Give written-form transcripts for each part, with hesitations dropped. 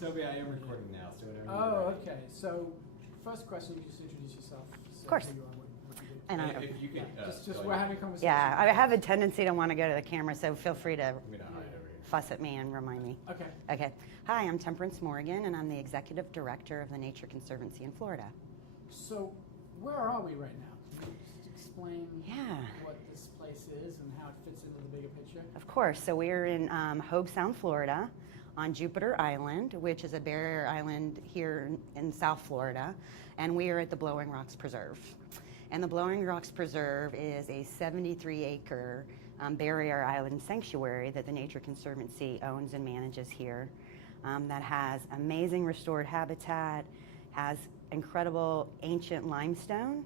Toby, I am recording now, so whenever you're Oh, ready. okay. So, first question, you just introduce yourself. Of course. Who you are, what you do. And If you could, Just go we're ahead. having a conversation. yeah, I have a tendency to want to go to the camera, so feel free to I'm gonna hide over here. fuss at me and remind me. Okay. Okay. Hi, I'm Temperance Morgan, and I'm the Executive Director of the Nature Conservancy in Florida. So, where are we right now? Can you just explain Yeah. what this place is and how it fits into the bigger picture? Of course. So we're in Hobe Sound, Florida, on Jupiter Island, which is a barrier island here in South Florida, and we are at the Blowing Rocks Preserve. And the Blowing Rocks Preserve is a 73-acre barrier island sanctuary that the Nature Conservancy owns and manages here, that has amazing restored habitat, has incredible ancient limestone,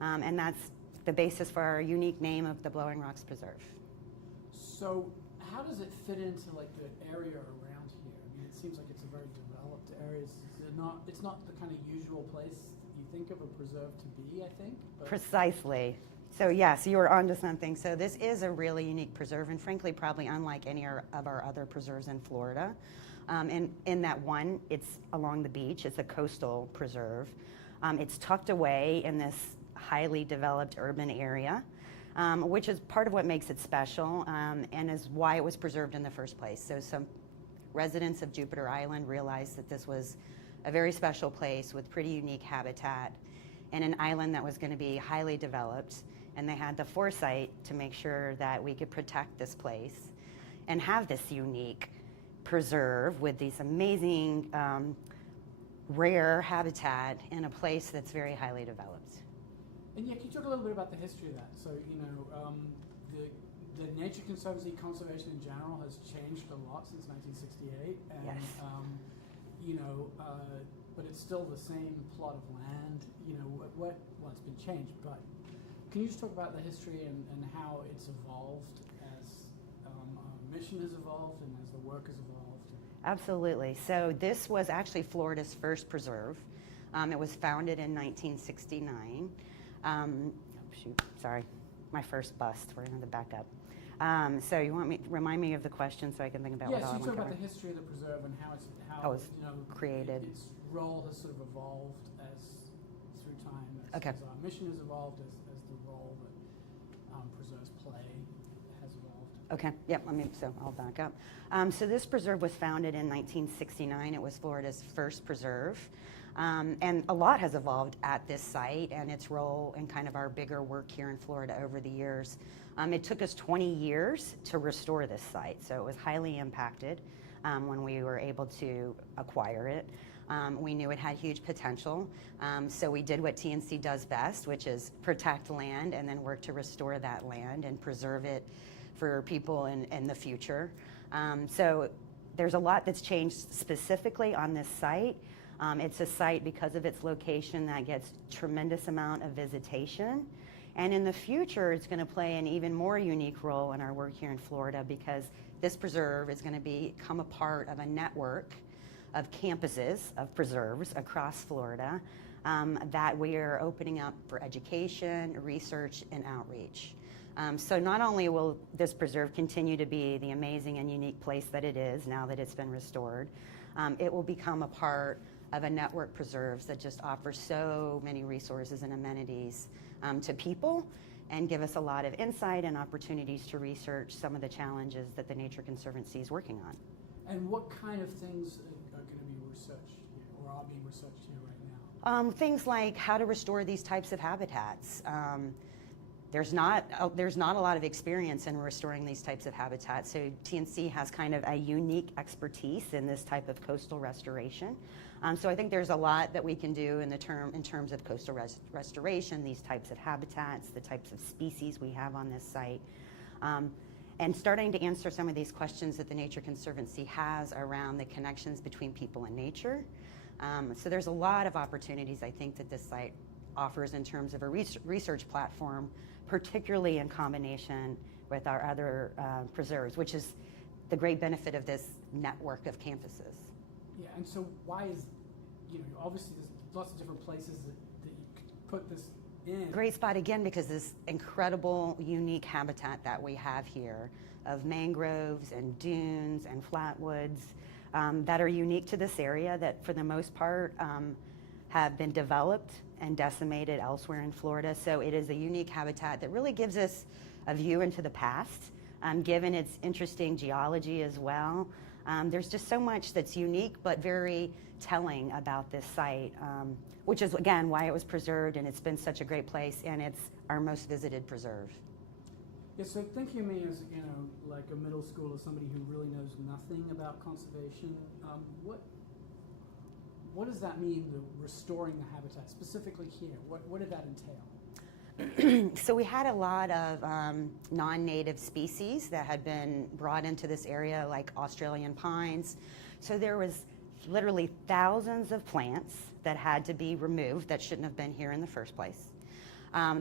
and that's the basis for our unique name of the Blowing Rocks Preserve. So, how does it fit into like the area around here? I mean, it seems like it's a very developed area. It's not the kind of usual place you think of a preserve to be, I think. But Precisely. So yes, you were onto something. So this is a really unique preserve, and frankly, probably unlike any of our other preserves in Florida. In that one, it's along the beach. It's a coastal preserve. It's tucked away in this highly developed urban area, which is part of what makes it special, and is why it was preserved in the first place. So some residents of Jupiter Island realized that this was a very special place with pretty unique habitat and an island that was going to be highly developed, and they had the foresight to make sure that we could protect this place and have this unique preserve with these amazing rare habitat in a place that's very highly developed. And yeah, can you talk a little bit about the history of that? So, the Nature Conservancy conservation in general has changed a lot since 1968, and Yes. but it's still the same plot of land. Well, it's been changed, but can you just talk about the history and how it's evolved as our mission has evolved and as the work has evolved? Absolutely. So this was actually Florida's first preserve. It was founded in 1969. Sorry, my first bust. We're going to back up. So you want me remind me of the question so I can think about what Yes, all I you want talk to about cover. the history of the preserve and how it's created. Its role has sort of evolved as through time. Okay. As our mission has evolved, as the role that preserves play has evolved. Okay, yep, so I'll back up. So this preserve was founded in 1969. It was Florida's first preserve. And a lot has evolved at this site and its role in kind of our bigger work here in Florida over the years. It took us 20 years to restore this site, so it was highly impacted when we were able to acquire it. We knew it had huge potential, so we did what TNC does best, which is protect land and then work to restore that land and preserve it for people in the future. So there's a lot that's changed specifically on this site. It's a site, because of its location, that gets tremendous amount of visitation. And in the future, it's going to play an even more unique role in our work here in Florida, because this preserve is going to become a part of a network of campuses of preserves across Florida that we are opening up for education, research, and outreach. So not only will this preserve continue to be the amazing and unique place that it is now that it's been restored, it will become a part of a network preserves that just offers so many resources and amenities to people, and give us a lot of insight and opportunities to research some of the challenges that the Nature Conservancy is working on. And what kind of things are going to be researched here, or are being researched here right now? Things like how to restore these types of habitats. There's not a lot of experience in restoring these types of habitats, so TNC has kind of a unique expertise in this type of coastal restoration. So I think there's a lot that we can do in terms of coastal restoration, these types of habitats, the types of species we have on this site, and starting to answer some of these questions that the Nature Conservancy has around the connections between people and nature. So there's a lot of opportunities, I think, that this site offers in terms of a research platform, particularly in combination with our other preserves, which is the great benefit of this network of campuses. Yeah, and so why is, obviously there's lots of different places that you could put this in. Great spot again, because this incredible, unique habitat that we have here of mangroves and dunes and flatwoods that are unique to this area that for the most part have been developed and decimated elsewhere in Florida. So it is a unique habitat that really gives us a view into the past, given its interesting geology as well. There's just so much that's unique but very telling about this site, which is again why it was preserved, and it's been such a great place, and it's our most visited preserve. Yeah, so thinking of me as, you know, like a middle schooler, somebody who really knows nothing about conservation, what does that mean, the restoring the habitat, specifically here? What did that entail? So we had a lot of non-native species that had been brought into this area, like Australian pines. So there was literally thousands of plants that had to be removed that shouldn't have been here in the first place.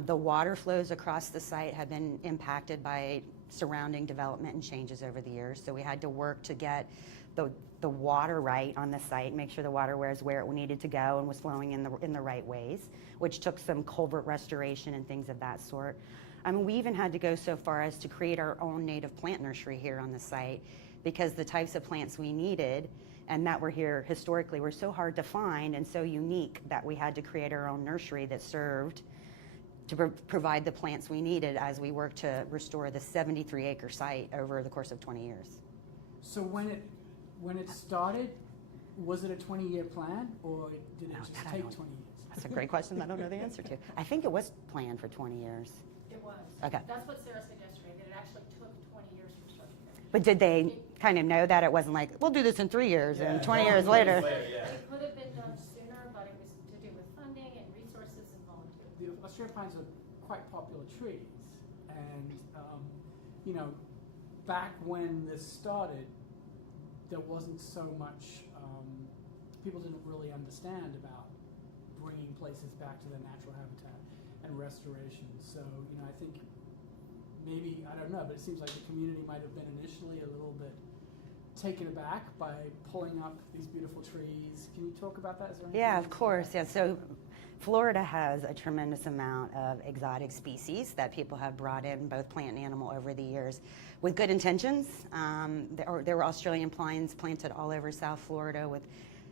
The water flows across the site have been impacted by surrounding development and changes over the years. So we had to work to get the water right on the site, make sure the water was where it needed to go and was flowing in the right ways, which took some culvert restoration and things of that sort. I mean, we even had to go so far as to create our own native plant nursery here on the site, because the types of plants we needed and that were here historically were so hard to find and so unique that we had to create our own nursery that served to provide the plants we needed as we worked to restore the 73-acre site over the course of 20 years. So when it started, was it a 20-year plan, or did it just take 20 years? That's a great question I don't know the answer to. I think it was planned for 20 years. It was. Okay. That's what Sarah said yesterday, that it actually took 20 years for structure. But did they kind of know that it wasn't like, we'll do this in 3 years and 20 years later? Yeah. It could have been done sooner, but it was to do with funding and resources and volunteers. The Australian pines are quite popular trees, and you know, back when this started, there wasn't so much, people didn't really understand about bringing places back to their natural habitat and restoration. So, you know, I think maybe, I don't know, but it seems like the community might have been initially a little bit taken aback by pulling up these beautiful trees. Can you talk about that? Is there anything Yeah, you of can say course. about Yeah. So Florida has a tremendous amount of exotic species that people have brought in, both plant and animal, over the years with good intentions. There were Australian pines planted all over South Florida with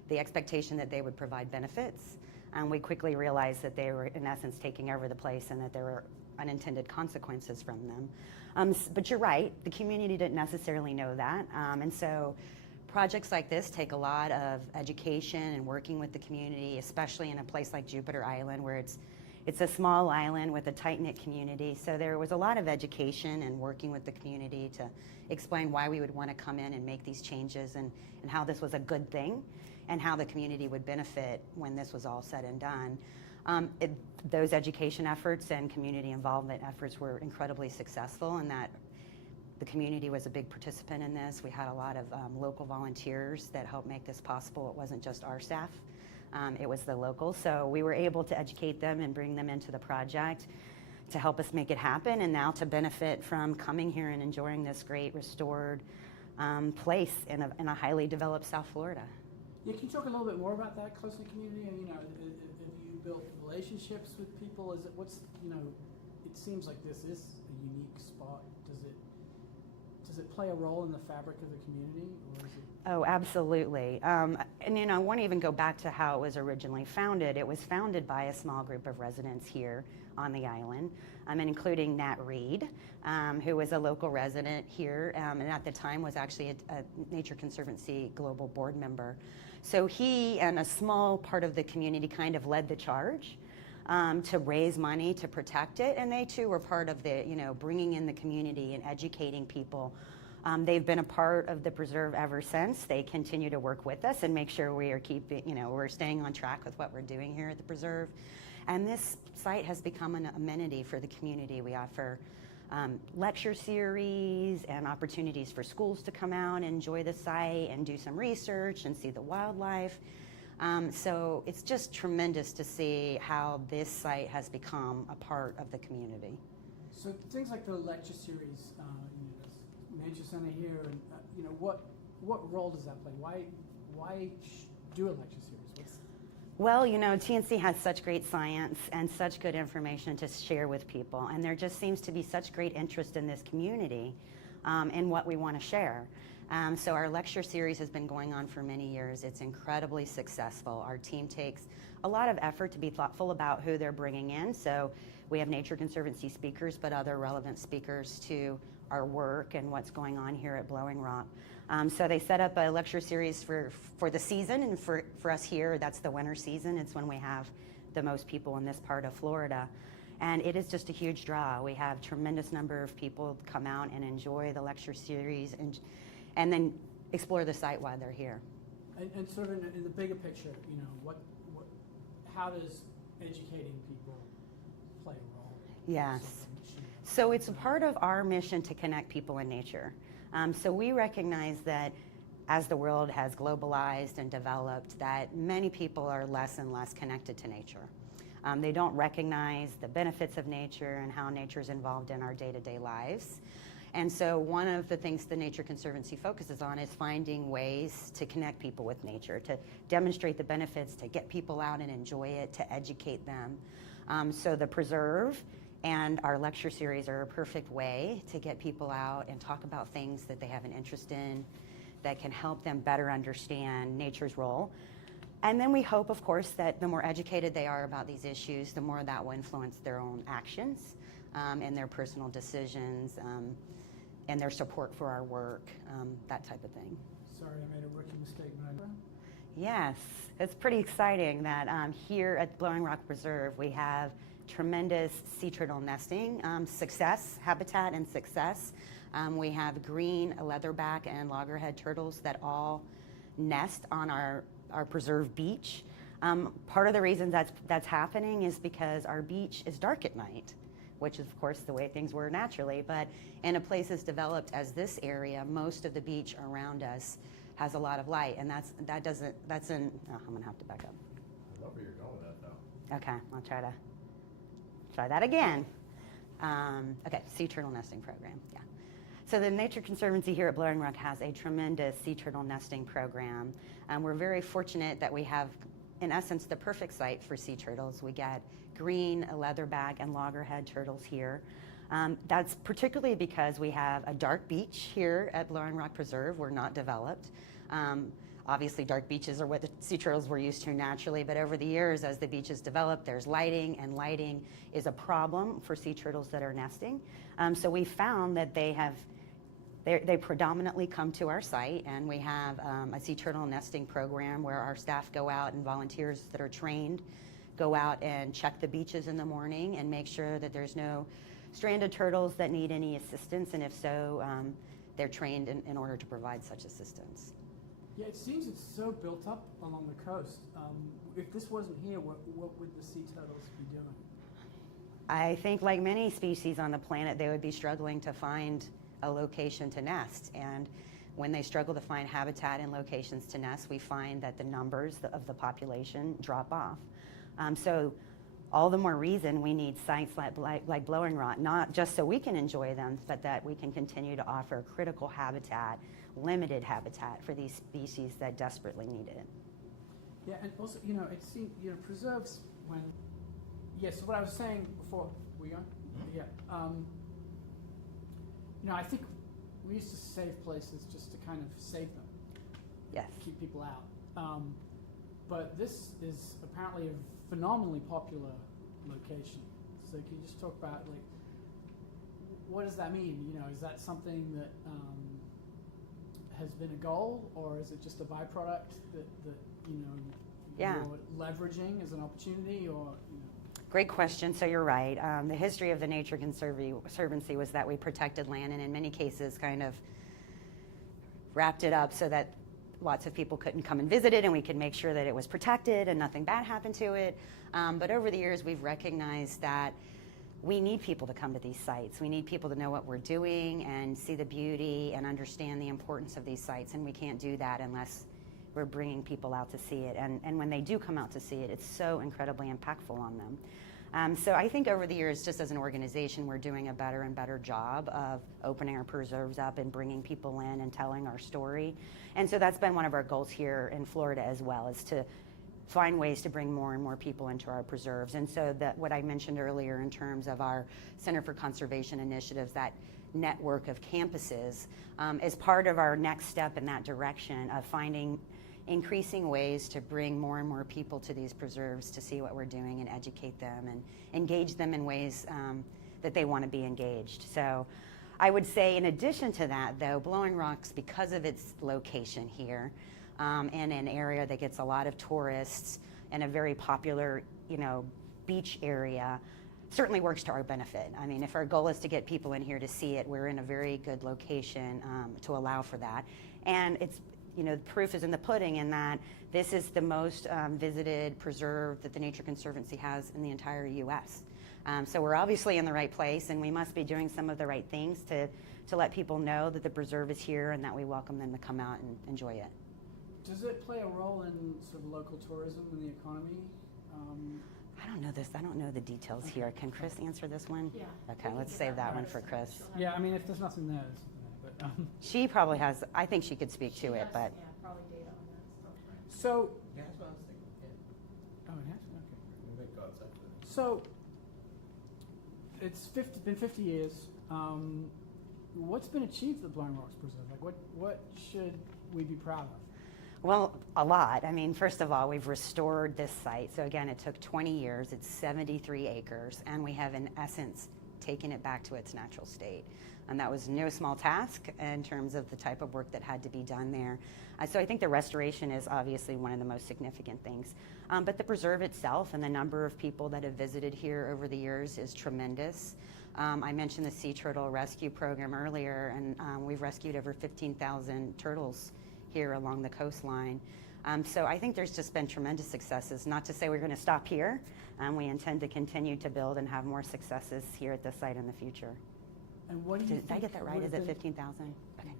the expectation that they would provide benefits. We quickly realized that they were, in essence, taking over the place and that there were unintended consequences from them. But you're right, the community didn't necessarily know that. And so projects like this take a lot of education and working with the community, especially in a place like Jupiter Island, where it's a small island with a tight-knit community. So there was a lot of education and working with the community to explain why we would want to come in and make these changes, and how this was a good thing and how the community would benefit when this was all said and done. Those education efforts and community involvement efforts were incredibly successful, in that the community was a big participant in this. We had a lot of local volunteers that helped make this possible. It wasn't just our staff, it was the locals. So we were able to educate them and bring them into the project to help us make it happen, and now to benefit from coming here and enjoying this great restored place in a highly developed South Florida. Yeah, can you talk a little bit more about that close-knit community? And, you know, have you built relationships with people? Is it, you know, it seems like this is a unique spot. Does it play a role in the fabric of the community, or is it? Oh, absolutely. And, you know, I want to even go back to how it was originally founded. It was founded by a small group of residents here on the island, and including Nat Reed, who was a local resident here, and at the time was actually a Nature Conservancy Global Board member. So he and a small part of the community kind of led the charge to raise money to protect it, and they too were part of the, you know, bringing in the community and educating people. They've been a part of the preserve ever since. They continue to work with us and make sure we are we're staying on track with what we're doing here at the preserve. And this site has become an amenity for the community. We offer lecture series and opportunities for schools to come out and enjoy the site and do some research and see the wildlife. So it's just tremendous to see how this site has become a part of the community. So things like the lecture series, you know, Nature Center here, and you know, what role does that play? Why do a lecture series? Well, you know, TNC has such great science and such good information to share with people, and there just seems to be such great interest in this community in what we want to share. So our lecture series has been going on for many years. It's incredibly successful. Our team takes a lot of effort to be thoughtful about who they're bringing in. So we have Nature Conservancy speakers, but other relevant speakers to our work and what's going on here at Blowing Rock. So they set up a lecture series for the season, and for us here, that's the winter season. It's when we have the most people in this part of Florida. And it is just a huge draw. We have tremendous number of people come out and enjoy the lecture series and then explore the site while they're here. And sort of in the bigger picture, you know, how does educating people play a role? Yes. So it's a part of our mission to connect people in nature. So we recognize that as the world has globalized and developed, that many people are less and less connected to nature. They don't recognize the benefits of nature and how nature is involved in our day-to-day lives. And so one of the things the Nature Conservancy focuses on is finding ways to connect people with nature, to demonstrate the benefits, to get people out and enjoy it, to educate them. So the preserve and our lecture series are a perfect way to get people out and talk about things that they have an interest in that can help them better understand nature's role. And then we hope, of course, that the more educated they are about these issues, the more that will influence their own actions and their personal decisions and their support for our work, that type of thing. Sorry, I made a rookie mistake when I... Yes, it's pretty exciting that here at Blowing Rock Preserve we have tremendous sea turtle nesting success, habitat and success. We have green leatherback and loggerhead turtles that all nest on our preserve beach. Part of the reason that's happening is because our beach is dark at night, which is of course the way things were naturally, but in a place as developed as this area, most of the beach around us has a lot of light, and I'm gonna have to back up. I love where you're going with that, though. Okay, I'll try that again. Okay, sea turtle nesting program, yeah. So the Nature Conservancy here at Blowing Rock has a tremendous sea turtle nesting program. We're very fortunate that we have, in essence, the perfect site for sea turtles. We get green leatherback and loggerhead turtles here. That's particularly because we have a dark beach here at Blowing Rock Preserve. We're not developed. Obviously, dark beaches are what the sea turtles were used to naturally, but over the years, as the beaches developed, there's lighting, and lighting is a problem for sea turtles that are nesting. So we found that they predominantly come to our site, and we have a sea turtle nesting program where our staff go out and volunteers that are trained go out and check the beaches in the morning and make sure that there's no stranded turtles that need any assistance, and if so, they're trained in order to provide such assistance. Yeah, it seems it's so built up along the coast. If this wasn't here, what would the sea turtles be doing? I think like many species on the planet, they would be struggling to find a location to nest. And when they struggle to find habitat and locations to nest, we find that the numbers of the population drop off. So all the more reason we need sites like Blowing Rock, not just so we can enjoy them, but that we can continue to offer critical habitat, limited habitat for these species that desperately need it. Yeah, and also, you know, it seems, you know, preserves when, yes, so what I was saying before, were you on? Yeah. You know, I think we used to save places just to kind of save them. Yes. Keep people out. But this is apparently a phenomenally popular location. So can you just talk about, like, what does that mean? You know, is that something that has been a goal, or is it just a byproduct that you know, Yeah. you're leveraging as an opportunity, or, you know? Great question. So you're right. The history of the Nature Conservancy was that we protected land, and in many cases kind of wrapped it up so that lots of people couldn't come and visit it, and we could make sure that it was protected and nothing bad happened to it. But over the years, we've recognized that we need people to come to these sites. We need people to know what we're doing and see the beauty and understand the importance of these sites, and we can't do that unless we're bringing people out to see it. And when they do come out to see it, it's so incredibly impactful on them. So I think over the years, just as an organization, we're doing a better and better job of opening our preserves up and bringing people in and telling our story. And so that's been one of our goals here in Florida as well, is to find ways to bring more and more people into our preserves. And so that what I mentioned earlier in terms of our Center for Conservation initiatives, that network of campuses as part of our next step in that direction of finding increasing ways to bring more and more people to these preserves to see what we're doing and educate them and engage them in ways that they want to be engaged. So I would say in addition to that, though, Blowing Rocks, because of its location here in an area that gets a lot of tourists and a very popular, beach area, certainly works to our benefit. I mean, if our goal is to get people in here to see it, we're in a very good location to allow for that. And it's, the proof is in the pudding in that this is the most visited preserve that the Nature Conservancy has in the entire U.S. So we're obviously in the right place, and we must be doing some of the right things to let people know that the preserve is here and that we welcome them to come out and enjoy it. Does it play a role in sort of local tourism and the economy? I don't know this. I don't know the details here. Can Chris answer this one? Yeah. Okay, let's save that one for Chris. Yeah, I mean, if there's nothing there, there's nothing there. But She probably has, I think she could speak to it, but. Yeah, probably data on that. so, Yeah, that's what I was thinking. Yeah. oh, it has? Okay. We may go outside for this. So, it's been 50 years. What's been achieved at the Blowing Rocks Preserve? Like, what should we be proud of? Well, a lot. I mean, first of all, we've restored this site. So again, it took 20 years. It's 73 acres, and we have, in essence, taken it back to its natural state. And that was no small task in terms of the type of work that had to be done there. So I think the restoration is obviously one of the most significant things. But the preserve itself and the number of people that have visited here over the years is tremendous. I mentioned the sea turtle rescue program earlier, and we've rescued over 15,000 turtles here along the coastline. So I think there's just been tremendous successes. Not to say we're going to stop here. We intend to continue to build and have more successes here at this site in the future. And what do you Did I get that right? Is it 15,000? Okay.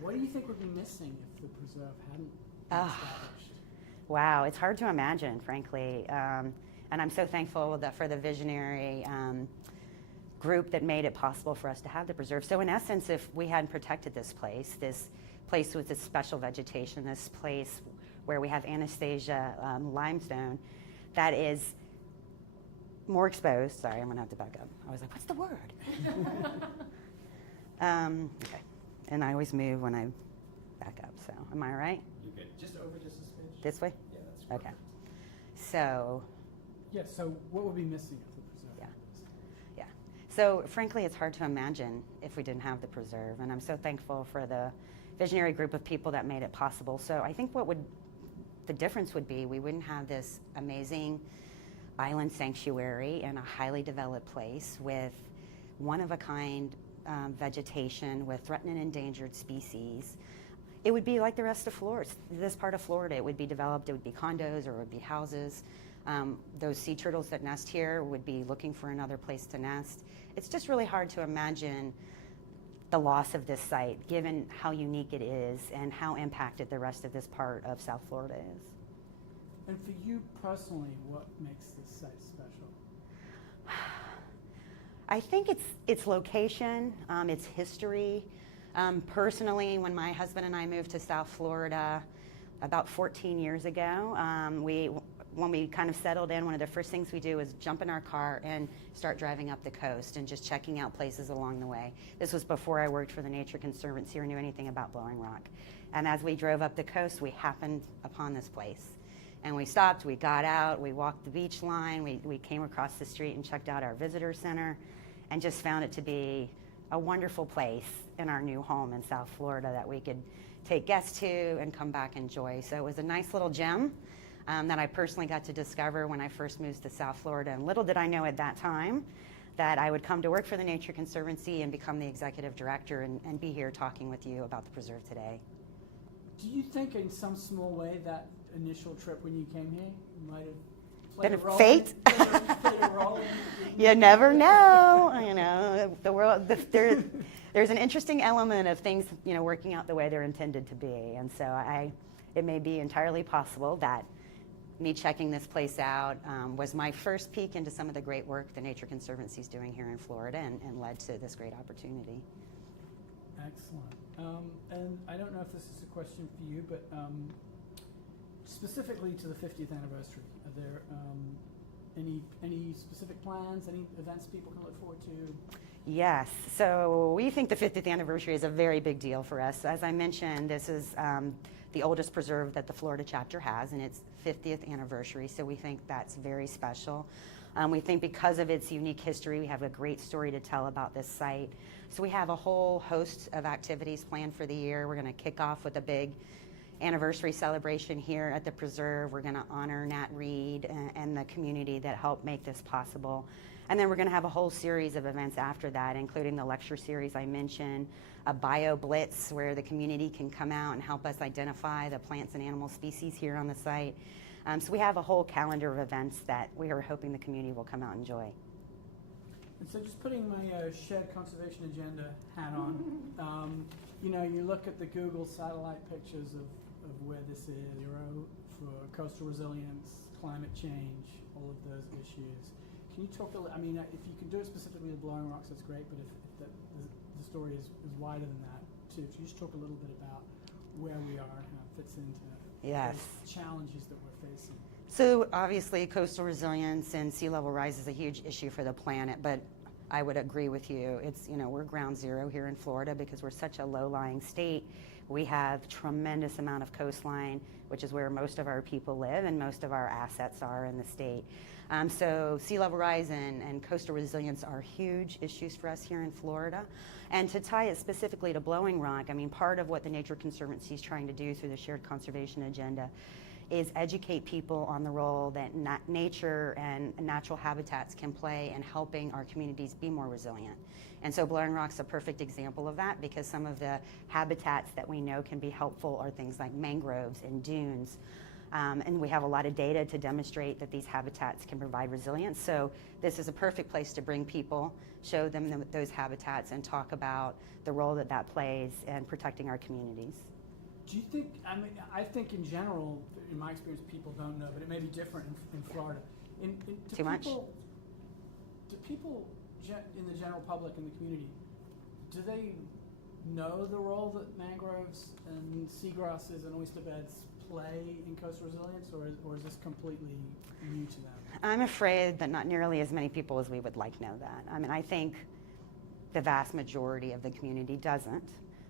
What do you think would be missing if the preserve hadn't been established? Wow, it's hard to imagine, frankly. And I'm so thankful for the visionary group that made it possible for us to have the preserve. So in essence, if we hadn't protected this place with this special vegetation, this place where we have Anastasia limestone that is more exposed. Sorry, I'm gonna have to back up. I was like, what's the word? Okay. And I always move when I back up, so am I right? You good? Just over just a smidge? This way? Yeah, that's perfect. Okay. So, Yeah, so what would be missing if the preserve? Yeah. yeah. So frankly, it's hard to imagine if we didn't have the preserve, and I'm so thankful for the visionary group of people that made it possible. So I think the difference would be we wouldn't have this amazing island sanctuary in a highly developed place with one-of-a-kind vegetation with threatened and endangered species. It would be like the rest of Florida. This part of Florida, it would be developed, it would be condos or it would be houses. Those sea turtles that nest here would be looking for another place to nest. It's just really hard to imagine the loss of this site, given how unique it is and how impacted the rest of this part of South Florida is. And for you personally, what makes this site special? I think its location, its history. Personally, when my husband and I moved to South Florida about 14 years ago, when we kind of settled in, one of the first things we do is jump in our car and start driving up the coast and just checking out places along the way. This was before I worked for the Nature Conservancy or knew anything about Blowing Rock. And as we drove up the coast, we happened upon this place. And we stopped, we got out, we walked the beach line, we came across the street and checked out our visitor center and just found it to be a wonderful place in our new home in South Florida that we could take guests to and come back and enjoy. So it was a nice little gem that I personally got to discover when I first moved to South Florida. And little did I know at that time that I would come to work for the Nature Conservancy and become the executive director and be here talking with you about the preserve today. Do you think in some small way that initial trip when you came here might have Been played a role? fate? Played a role in You never know. You know, the world. There's an interesting element of things, working out the way they're intended to be, and so it may be entirely possible that me checking this place out was my first peek into some of the great work the Nature Conservancy is doing here in Florida, and led to this great opportunity. Excellent. And I don't know if this is a question for you, but specifically to the 50th anniversary, are there any specific plans, any events people can look forward to? Yes, so we think the 50th anniversary is a very big deal for us. As I mentioned, this is the oldest preserve that the Florida chapter has, and its 50th anniversary, so we think that's very special. We think because of its unique history, we have a great story to tell about this site. So we have a whole host of activities planned for the year. We're going to kick off with a big anniversary celebration here at the preserve. We're going to honor Nat Reed and the community that helped make this possible. And then we're going to have a whole series of events after that, including the lecture series I mentioned, a bio blitz where the community can come out and help us identify the plants and animal species here on the site. So we have a whole calendar of events that we are hoping the community will come out and enjoy. And so just putting my shared conservation agenda hat on, you know, you look at the Google satellite pictures of where this is, for coastal resilience, climate change, all of those issues. Can you talk a little, I mean, if you can do it specifically with Blowing Rocks, that's great, but if the story is wider than that too, if you just talk a little bit about where we are and how it fits into Yes. those challenges that we're facing. So obviously coastal resilience and sea level rise is a huge issue for the planet, but I would agree with you. It's, you know, we're ground zero here in Florida because we're such a low-lying state. We have tremendous amount of coastline, which is where most of our people live and most of our assets are in the state. So sea level rise and coastal resilience are huge issues for us here in Florida. And to tie it specifically to Blowing Rock, I mean, part of what the Nature Conservancy is trying to do through the shared conservation agenda is educate people on the role that nature and natural habitats can play in helping our communities be more resilient. And so Blowing Rock's a perfect example of that because some of the habitats that we know can be helpful are things like mangroves and dunes. And we have a lot of data to demonstrate that these habitats can provide resilience. So this is a perfect place to bring people, show them those habitats, and talk about the role that that plays in protecting our communities. Do you think, I mean, I think in general, in my experience, people don't know, but it may be different in Florida. Too much? Do people in the general public, in the community, do they know the role that mangroves and seagrasses and oyster beds play in coastal resilience, or is this completely new to them? I'm afraid that not nearly as many people as we would like know that. I mean, I think the vast majority of the community doesn't.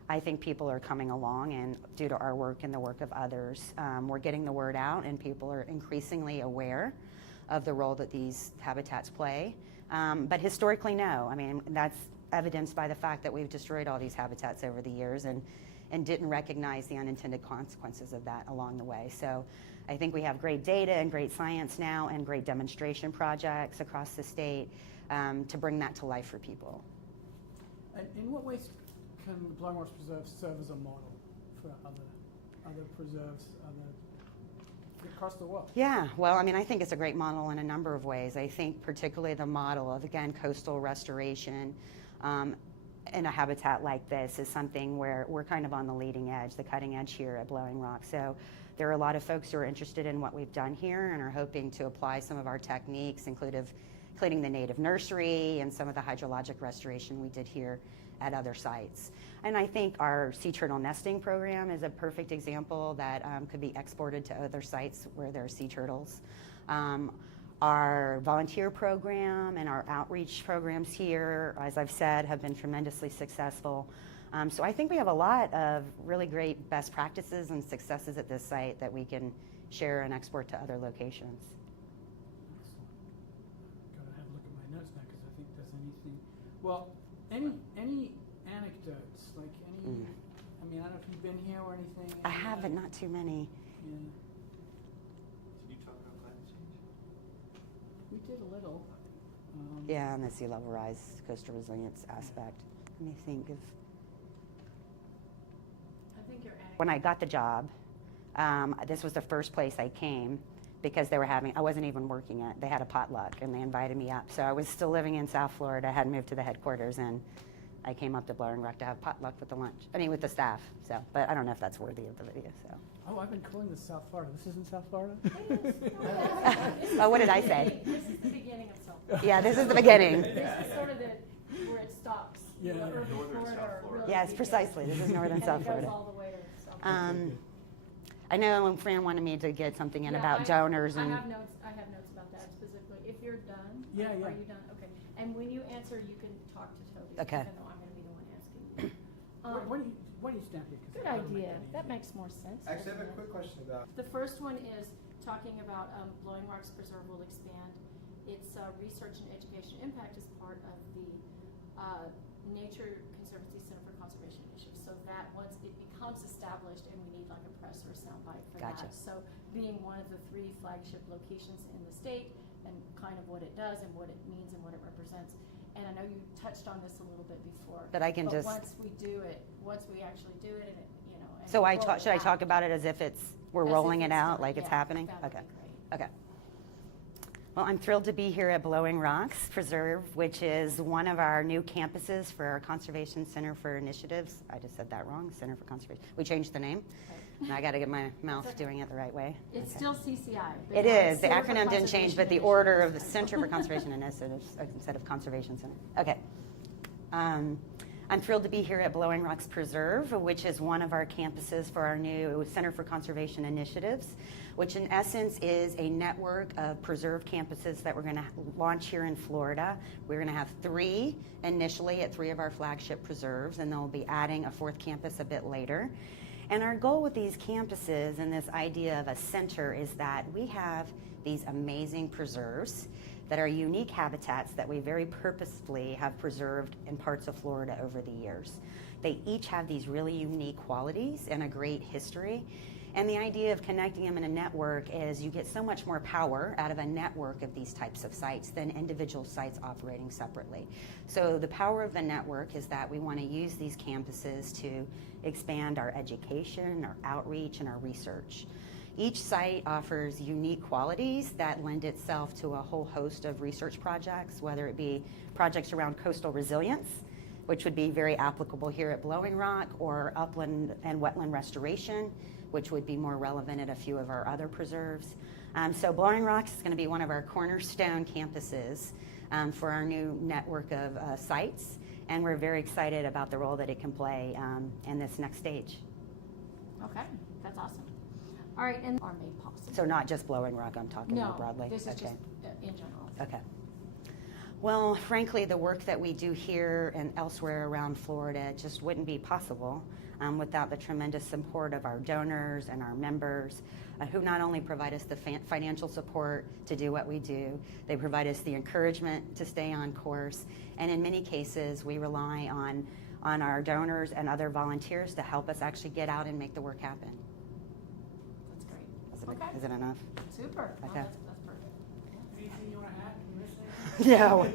I think people are coming along, and due to our work and the work of others, we're getting the word out, and people are increasingly aware of the role that these habitats play. But historically, no. I mean, that's evidenced by the fact that we've destroyed all these habitats over the years and didn't recognize the unintended consequences of that along the way. So I think we have great data and great science now and great demonstration projects across the state to bring that to life for people. And in what ways can the Blowing Rocks Preserve serve as a model for other preserves, across the world? Yeah, well, I mean, I think it's a great model in a number of ways. I think particularly the model of, again, coastal restoration in a habitat like this is something where we're kind of on the leading edge, the cutting edge here at Blowing Rock. So there are a lot of folks who are interested in what we've done here and are hoping to apply some of our techniques, including the native nursery and some of the hydrologic restoration we did here at other sites. And I think our sea turtle nesting program is a perfect example that could be exported to other sites where there are sea turtles. Our volunteer program and our outreach programs here, as I've said, have been tremendously successful. So I think we have a lot of really great best practices and successes at this site that we can share and export to other locations. Excellent. Gotta have a look at my notes now because I think there's anything. Well, any anecdotes, like any, I mean, I don't know if you've been here or anything. I haven't, not too many. Yeah. Did you talk about climate change? We did a little. Yeah, on the sea level rise, coastal resilience aspect. Let me think of. I think you're adding. When I got the job, this was the first place I came because they were having, I wasn't even working it. They had a potluck and they invited me up. So I was still living in South Florida, I hadn't moved to the headquarters, and I came up to Blowing Rock to have potluck with with the staff. So, but I don't know if that's worthy of the video, so. Oh, I've been calling this South Florida. This isn't South Florida? Oh, what did I say? This is the beginning of South. Yeah, this is the beginning. This is sort of where it stops. Yeah, You know, yeah. urban Northern Florida South or Florida. really Yes, begins. precisely. This is northern And South it goes Florida. all the way to South Florida. I know when Fran wanted me to get something in Yeah, about donors I and. have notes about that specifically. If you're done. Yeah, yeah. Are you done? Okay. And when you answer, you can talk to Toby Okay. even though I'm gonna be the one asking. Why do you stand here? 'Cause Good that'll make idea, that that easy. makes more sense. Actually, I have a quick question about. The first one is talking about Blowing Rocks Preserve will expand its research and education impact as part of the Nature Conservancy Center for Conservation Initiative. So that once it becomes established, and we need like a press or a soundbite for Gotcha. that. So being one of the 3 flagship locations in the state, and kind of what it does and what it means and what it represents. And I know you touched on this a little bit before. But I can just- once we do it, once we actually do it, and it, you know. And So roll it should I talk out. about it as if we're As if rolling it it's out, done. like it's Yeah, happening? that would Okay. be great. Okay. Well, I'm thrilled to be here at Blowing Rocks Preserve, which is one of our new campuses for our Conservation Center for Initiatives. I just said that wrong, Center for Conservation. We changed the name. Now I got to get my mouth That's okay. doing it the right way. It's Okay. still CCI. but It now is. it's The Center for acronym didn't change, Conservation but the order of the Initiatives. Center for Conservation Initiatives instead of Conservation Center. Okay. I'm thrilled to be here at Blowing Rocks Preserve, which is one of our campuses for our new Center for Conservation Initiatives, which in essence is a network of preserve campuses that we're going to launch here in Florida. We're going to have 3 initially at 3 of our flagship preserves, and then we'll be adding a 4th campus a bit later. And our goal with these campuses and this idea of a center is that we have these amazing preserves that are unique habitats that we very purposefully have preserved in parts of Florida over the years. They each have these really unique qualities and a great history. And the idea of connecting them in a network is you get so much more power out of a network of these types of sites than individual sites operating separately. So the power of the network is that we want to use these campuses to expand our education, our outreach, and our research. Each site offers unique qualities that lend itself to a whole host of research projects, whether it be projects around coastal resilience, which would be very applicable here at Blowing Rock, or upland and wetland restoration, which would be more relevant at a few of our other preserves. So Blowing Rocks is going to be one of our cornerstone campuses for our new network of sites, and we're very excited about the role that it can play in this next stage. Okay, that's awesome. All right, and are made possible. So not just Blowing Rock, I'm talking more broadly. No, this is Okay. just in general. Okay. Well, frankly, the work that we do here and elsewhere around Florida just wouldn't be possible without the tremendous support of our donors and our members, who not only provide us the financial support to do what we do, they provide us the encouragement to stay on course, and in many cases, we rely on our donors and other volunteers to help us actually get out and make the work happen. That's great. Okay. Is it enough? Super. No, Okay. that's perfect. Anything you want to add? Can you miss anything? No.